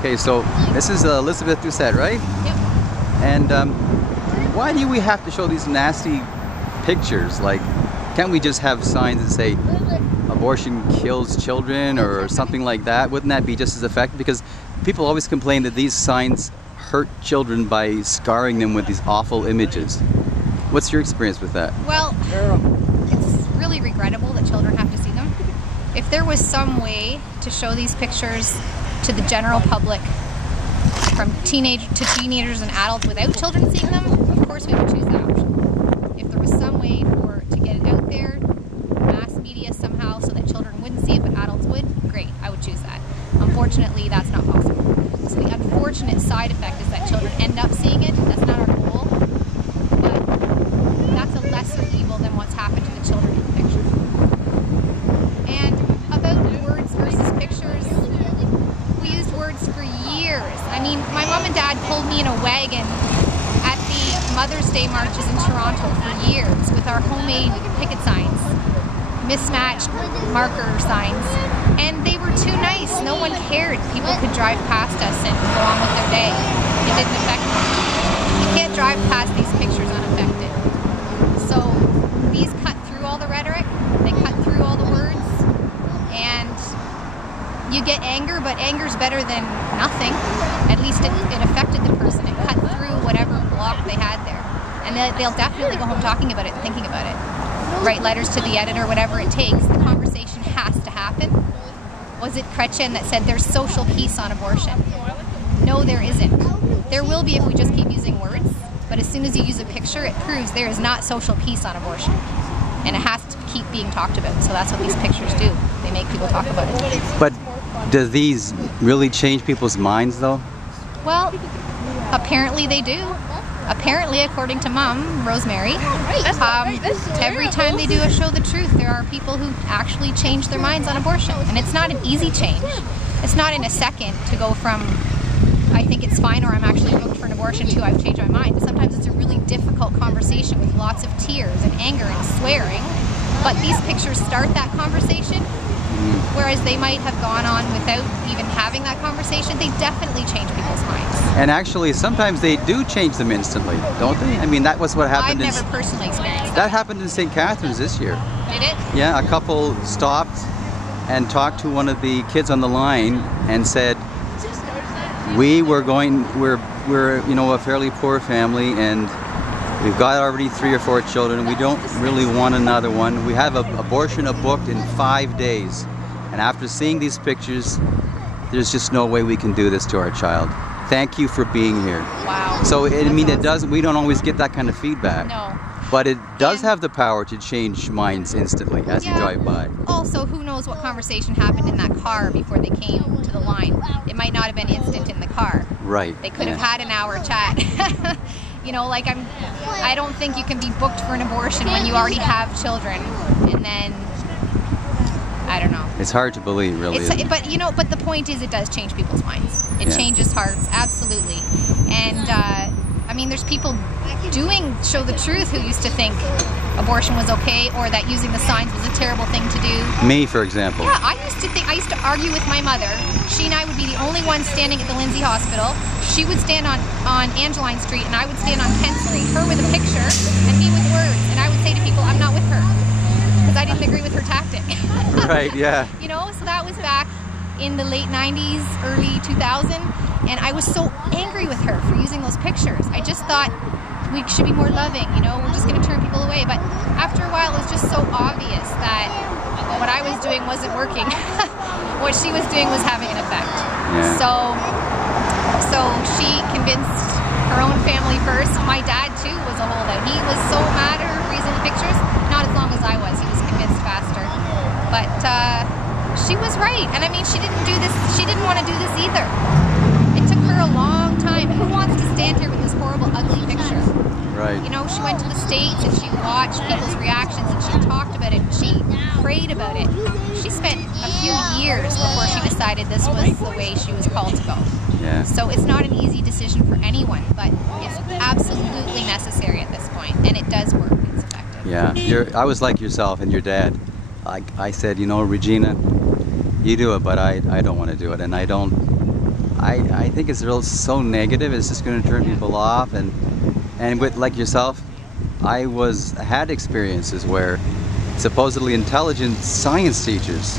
Okay, so this is Elizabeth Doucette, right? Yep. And why do we have to show these nasty pictures? Like, can't we just have signs that say abortion kills children or something like that? Wouldn't that be just as effective? Because people always complain that these signs hurt children by scarring them with these awful images. What's your experience with that? Well, it's really regrettable that children have to see them. If there was some way to show these pictures to the general public, from teenagers and adults without children seeing them, of course we would choose that option. If there was some way to get it out there, mass media somehow, so that children wouldn't see it but adults would, great, I would choose that. Unfortunately, that's not possible. So the unfortunate side effect is that children end up seeing it. That's not our goal, but that's a lesser evil than what's happened to the children in the picture. And about words versus pictures, we used words for years. I mean, my mom and dad pulled me in a wagon at the Mother's Day marches in Toronto for years with our homemade picket signs, mismatched marker signs, and they were too nice. No one cared. People could drive past us and go on with their day. It didn't affect them. You can't drive past these pictures unaffected. So these cut through all the rhetoric, they cut through all the words, and you get anger, but anger's better than nothing. At least it affected the person. It cut through whatever block they had there. And they'll definitely go home talking about it and thinking about it. Write letters to the editor, whatever it takes. The conversation has to happen. Was it Chrétien that said there's social peace on abortion? No, there isn't. There will be if we just keep using words, but as soon as you use a picture, it proves there is not social peace on abortion. And it has to keep being talked about, so that's what these pictures do. They make people talk about it. But do these really change people's minds, though? Well, apparently they do. Apparently, according to Mom, Rosemary, every time they do a Show the Truth, there are people who actually change their minds on abortion. And it's not an easy change. It's not in a second to go from, I think it's fine, or I'm actually booked for an abortion, to I've changed my mind. Sometimes it's a really difficult conversation with lots of tears and anger and swearing. But these pictures start that conversation, whereas they might have gone on without even having that conversation. They definitely change people's minds. And actually, sometimes they do change them instantly, don't they? I mean, that was what happened. I've never personally experienced that. That happened in St. Catharines this year. Did it? Yeah, a couple stopped and talked to one of the kids on the line and said, we're you know, a fairly poor family, and we've got already 3 or 4 children. We don't really want another one. We have an abortion booked in 5 days. And after seeing these pictures, there's just no way we can do this to our child. Thank you for being here. Wow. So, I mean, it doesn't, we don't always get that kind of feedback. No. But it does have the power to change minds instantly as you drive by. Also, who knows what conversation happened in that car before they came to the line. It might not have been instant in the car. Right. They could have had an hour chat. You know, like I don't think you can be booked for an abortion when you already have children, and then, I don't know. It's hard to believe, really. But you know, but the point is, it does change people's minds. It changes hearts, absolutely. And I mean, there's people doing Show the Truth who used to think abortion was okay, or that using the signs was a terrible thing to do. Me, for example. Yeah, I used to argue with my mother. She and I would be the only ones standing at the Lindsay Hospital. She would stand on Angeline Street, and I would stand on Kent Street, her with a picture, and me with words. And I would say to people, I'm not with her, because I didn't agree with her tactic. Right, yeah. You know, so that was back in the late 90s, early 2000, and I was so angry with her for using those pictures. I just thought we should be more loving, you know, we're just going to turn people away. But after a while, it was just so obvious that what I was doing wasn't working. What she was doing was having an effect. Yeah. So she convinced her own family first. My dad, too, was a holdout. He was so mad at her for using the pictures. Not as long as I was. He was convinced faster. But she was right. And I mean, she didn't do this. She didn't want to do this either. It took her a long time. Who wants to stand here with this horrible, ugly picture? Right. You know, she went to the States and she watched people's reactions and she talked about it and she prayed about it. She spent a few years before she decided this was the way she was called to go. Yeah. So it's not an easy decision for anyone, but it's absolutely necessary at this point, and it does work. It's effective. Yeah. I was like yourself and your dad. I said, you know, Regina, you do it, but I don't want to do it, and I I think it's real so negative. It's just going to turn people off. And with like yourself, I had experiences where supposedly intelligent science teachers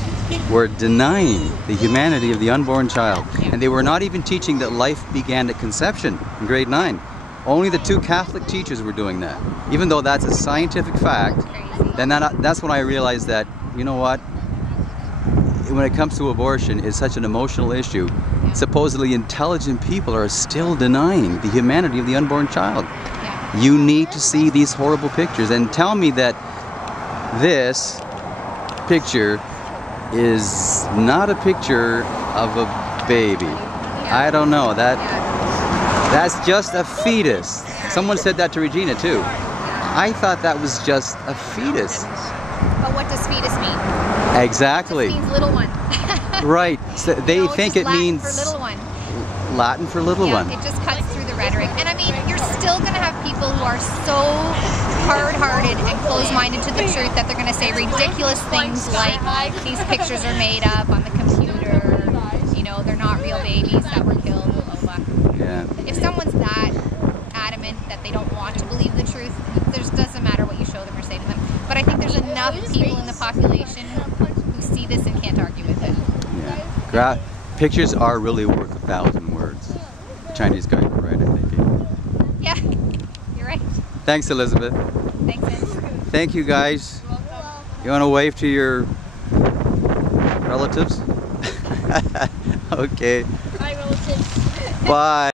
were denying the humanity of the unborn child, and they were not even teaching that life began at conception in grade 9. Only the 2 Catholic teachers were doing that, even though that's a scientific fact. Then that's when I realized that, you know what, when it comes to abortion, it's such an emotional issue. Supposedly intelligent people are still denying the humanity of the unborn child. You need to see these horrible pictures and tell me that this picture is not a picture of a baby. I don't know. That's just a fetus. Someone said that to Regina too. I thought that was just a fetus. But what does fetus mean? Exactly. It means little one. Right. So they think it Latin means for little one. Latin for little one. It just cuts through the rhetoric. And I mean, you're still going to have people who are so hard-hearted and closed-minded to the truth that they're going to say ridiculous things like these pictures are made up on the computer, you know, they're not real babies that were killed, blah, blah, blah. Yeah. If someone's that adamant that they don't want to believe the truth, it doesn't matter what you show them or say to them. But I think there's enough people in the population who see this and can't argue with it. Yeah. Pictures are really worth 1,000 words. Chinese guy, right? I think. Yeah, you're right. Thanks, Elizabeth. Thanks, Vince. Thank you, guys. You want to wave to your relatives? Okay. Hi, relatives. Bye.